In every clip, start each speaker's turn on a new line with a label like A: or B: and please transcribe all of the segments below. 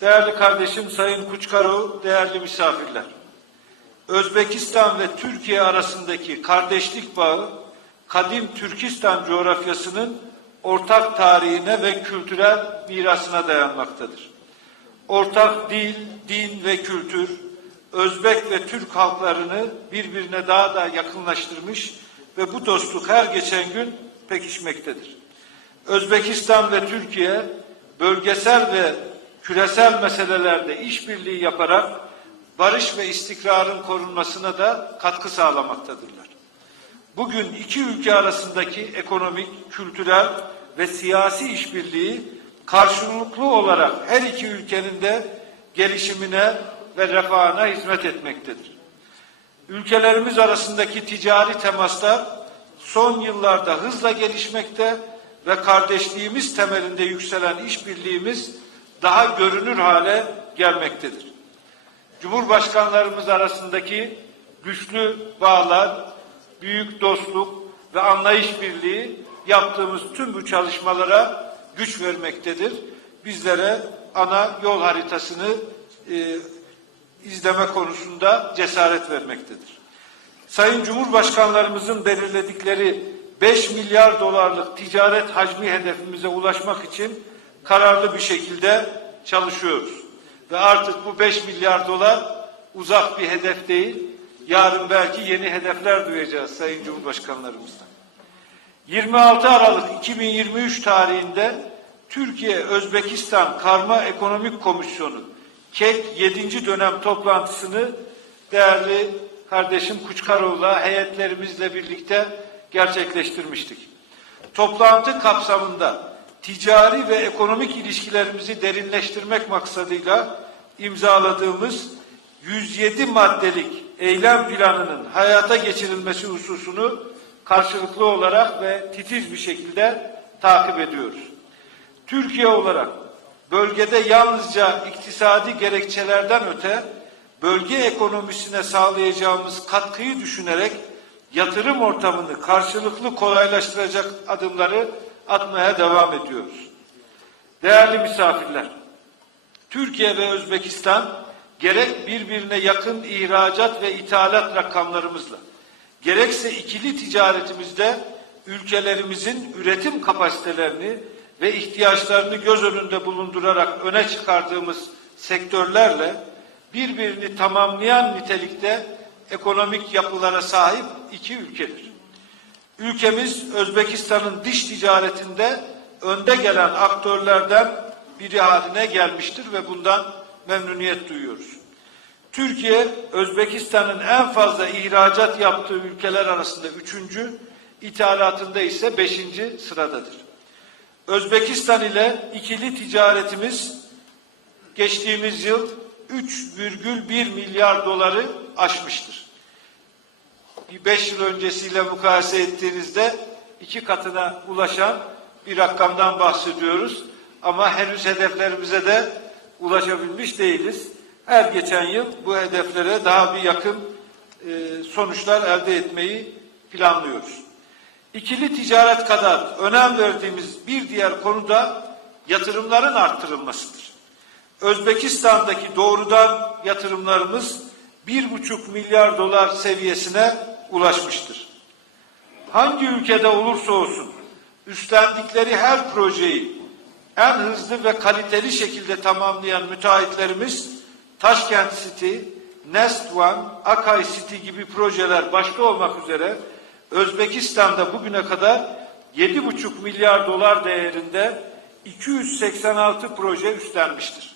A: Değerli kardeşim Sayın Kuçkarov, değerli misafirler. Özbekistan ve Türkiye arasındaki kardeşlik bağı, kadim Türkistan coğrafyasının ortak tarihine ve kültürel mirasına dayanmaktadır. Ortak dil, din ve kültür, Özbek ve Türk halklarını birbirine daha da yakınlaştırmış ve bu dostluk her geçen gün pekişmektedir. Özbekistan ve Türkiye bölgesel ve küresel meselelerde işbirliği yaparak barış ve istikrarın korunmasına da katkı sağlamaktadırlar. Bugün iki ülke arasındaki ekonomik, kültürel ve siyasi işbirliği karşılıklı olarak her iki ülkenin de gelişimine ve refahına hizmet etmektedir. Ülkelerimiz arasındaki ticari temaslar son yıllarda hızla gelişmekte ve kardeşliğimiz temelinde yükselen işbirliğimiz daha görünür hale gelmektedir. Cumhurbaşkanlarımız arasındaki güçlü bağlar, büyük dostluk ve anlayış birliği yaptığımız tüm bu çalışmalara güç vermektedir. Bizlere ana yol haritasını e, izleme konusunda cesaret vermektedir. Sayın Cumhurbaşkanlarımızın belirledikleri 5 milyar dolarlık ticaret hacmi hedefimize ulaşmak için kararlı bir şekilde çalışıyoruz. Ve artık bu 5 milyar dolar uzak bir hedef değil, yarın belki yeni hedefler duyacağız Sayın Cumhurbaşkanlarımızdan. 26 Aralık 2023 tarihinde Türkiye-Özbekistan Karma Ekonomik Komisyonu KEK 7. dönem toplantısını değerli kardeşim Kuçkaroğlu'la heyetlerimizle birlikte gerçekleştirmiştik. Toplantı kapsamında ticari ve ekonomik ilişkilerimizi derinleştirmek maksadıyla imzaladığımız 107 maddelik eylem planının hayata geçirilmesi hususunu karşılıklı olarak ve titiz bir şekilde takip ediyoruz. Türkiye olarak bölgede yalnızca iktisadi gerekçelerden öte bölge ekonomisine sağlayacağımız katkıyı düşünerek yatırım ortamını karşılıklı kolaylaştıracak adımları atmaya devam ediyoruz. Değerli misafirler, Türkiye ve Özbekistan gerek birbirine yakın ihracat ve ithalat rakamlarımızla, gerekse ikili ticaretimizde ülkelerimizin üretim kapasitelerini ve ihtiyaçlarını göz önünde bulundurarak öne çıkardığımız sektörlerle birbirini tamamlayan nitelikte ekonomik yapılara sahip iki ülkedir. Ülkemiz Özbekistan'ın dış ticaretinde önde gelen aktörlerden biri haline gelmiştir ve bundan memnuniyet duyuyoruz. Türkiye, Özbekistan'ın en fazla ihracat yaptığı ülkeler arasında üçüncü, ithalatında ise beşinci sıradadır. Özbekistan ile ikili ticaretimiz geçtiğimiz yıl 3,1 milyar doları aşmıştır. Bir beş yıl öncesiyle mukayese ettiğinizde iki katına ulaşan bir rakamdan bahsediyoruz. Ama henüz hedeflerimize de ulaşabilmiş değiliz. Her geçen yıl bu hedeflere daha bir yakın e, sonuçlar elde etmeyi planlıyoruz. İkili ticaret kadar önem verdiğimiz bir diğer konu da yatırımların arttırılmasıdır. Özbekistan'daki doğrudan yatırımlarımız bir buçuk milyar dolar seviyesine ulaşmıştır. Hangi ülkede olursa olsun üstlendikleri her projeyi en hızlı ve kaliteli şekilde tamamlayan müteahhitlerimiz Taşkent City, Nest One, Akay City gibi projeler başta olmak üzere Özbekistan'da bugüne kadar 7,5 milyar dolar değerinde 286 proje üstlenmiştir.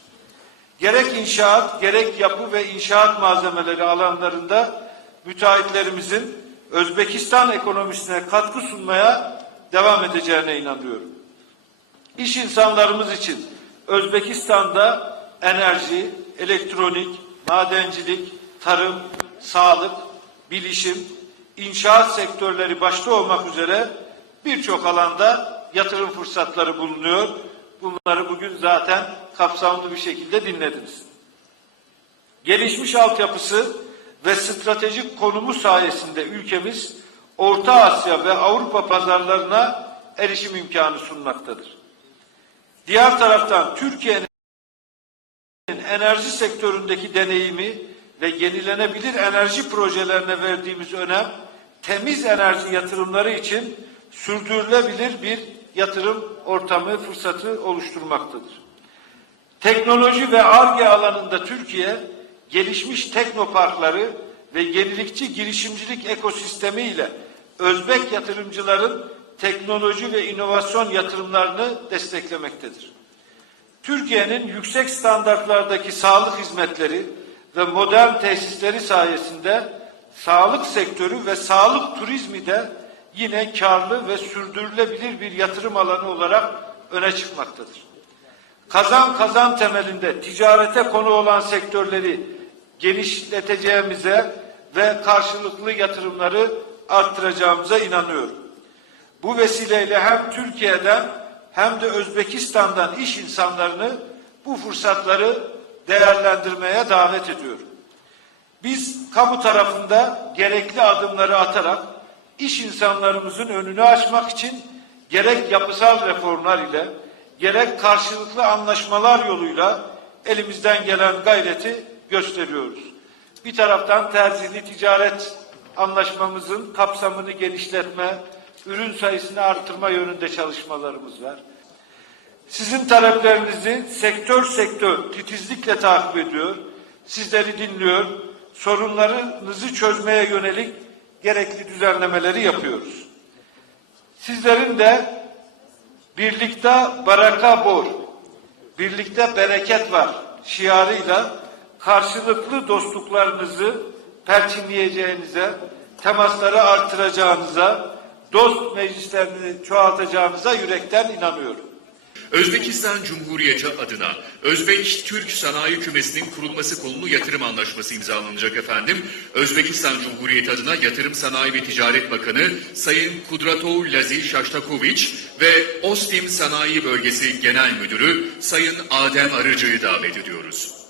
A: Gerek inşaat, gerek yapı ve inşaat malzemeleri alanlarında müteahhitlerimizin Özbekistan ekonomisine katkı sunmaya devam edeceğine inanıyorum. İş insanlarımız için Özbekistan'da enerji, elektronik, madencilik, tarım, sağlık, bilişim, inşaat sektörleri başta olmak üzere birçok alanda yatırım fırsatları bulunuyor. Bunları bugün zaten kapsamlı bir şekilde dinlediniz. Gelişmiş altyapısı ve stratejik konumu sayesinde ülkemiz Orta Asya ve Avrupa pazarlarına erişim imkanı sunmaktadır. Diğer taraftan Türkiye'nin enerji sektöründeki deneyimi ve yenilenebilir enerji projelerine verdiğimiz önem, temiz enerji yatırımları için sürdürülebilir bir yatırım ortamı fırsatı oluşturmaktadır. Teknoloji ve ARGE alanında Türkiye, gelişmiş teknoparkları ve yenilikçi girişimcilik ekosistemi ile Özbek yatırımcıların teknoloji ve inovasyon yatırımlarını desteklemektedir. Türkiye'nin yüksek standartlardaki sağlık hizmetleri ve modern tesisleri sayesinde sağlık sektörü ve sağlık turizmi de yine karlı ve sürdürülebilir bir yatırım alanı olarak öne çıkmaktadır. Kazan kazan temelinde ticarete konu olan sektörleri genişleteceğimize ve karşılıklı yatırımları arttıracağımıza inanıyorum. Bu vesileyle hem Türkiye'den hem de Özbekistan'dan iş insanlarını bu fırsatları değerlendirmeye davet ediyorum. Biz kamu tarafında gerekli adımları atarak iş insanlarımızın önünü açmak için gerek yapısal reformlar ile gerek karşılıklı anlaşmalar yoluyla elimizden gelen gayreti gösteriyoruz. Bir taraftan terzili ticaret anlaşmamızın kapsamını genişletme, ürün sayısını artırma yönünde çalışmalarımız var. Sizin taleplerinizi sektör sektör titizlikle takip ediyor, sizleri dinliyor, sorunlarınızı çözmeye yönelik gerekli düzenlemeleri yapıyoruz. Sizlerin de birlikte baraka bor, birlikte bereket var şiarıyla karşılıklı dostluklarınızı perçinleyeceğinize, temasları artıracağınıza, dost meclislerini çoğaltacağınıza yürekten inanıyorum.
B: Özbekistan Cumhuriyeti adına Özbek-Türk Sanayi Kümesi'nin kurulması konulu yatırım anlaşması imzalanacak efendim. Özbekistan Cumhuriyeti adına Yatırım Sanayi ve Ticaret Bakanı Sayın Kudratov Lazi Şaştakoviç ve Ostim Sanayi Bölgesi Genel Müdürü Sayın Adem Arıcı'yı davet ediyoruz.